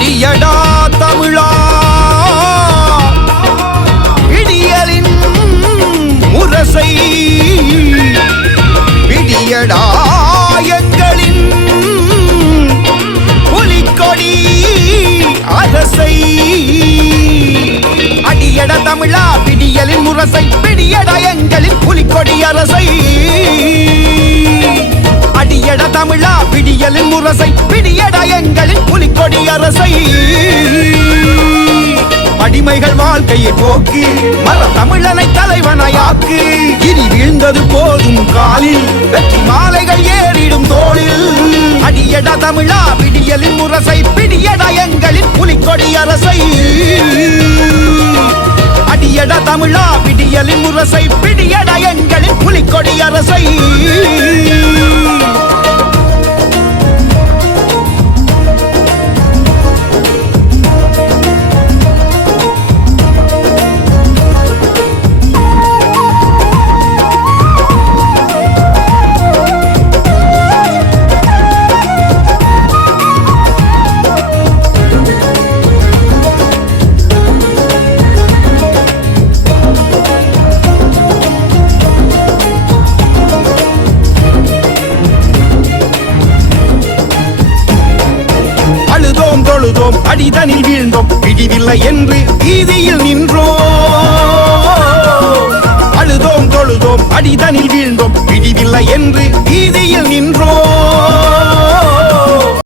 அடியடா தமிழா விடியலின் முரசை விடியடா எங்களின் புலிக்கொடி அரசை அடியட தமிழா விடியலின் முரசை பிடியட எங்களின் புலிக்கொடி அரசை அடியட தமிழா விடியலின் முரசை பிடியட எங்களின் புலிக்கொடி அரசை அடிமைகள் வாழ்க்கையை போக்கு மர தமிழனை தலைவனாயாக்கு இனி வீழ்ந்தது போதும் காலில் வெற்றி மாலைகள் ஏறிடும் தோளில் அடியட தமிழா விடியலின் முரசை பிடியட எங்களின் புலிக்கொடி அரசை அடியட தமிழா விடியலின் முரசை பிடியட எங்களின் புலிக்கொடி அரசை தொழுதோம் அடிதனில் வீழ்ந்தோம் பிடிவில்லை என்று வீதியில் நின்றோம் அழுதோம் தொழுதோம் அடிதனில் வீழ்ந்தோம் பிடிவில்லை என்று வீதியில் நின்றோம்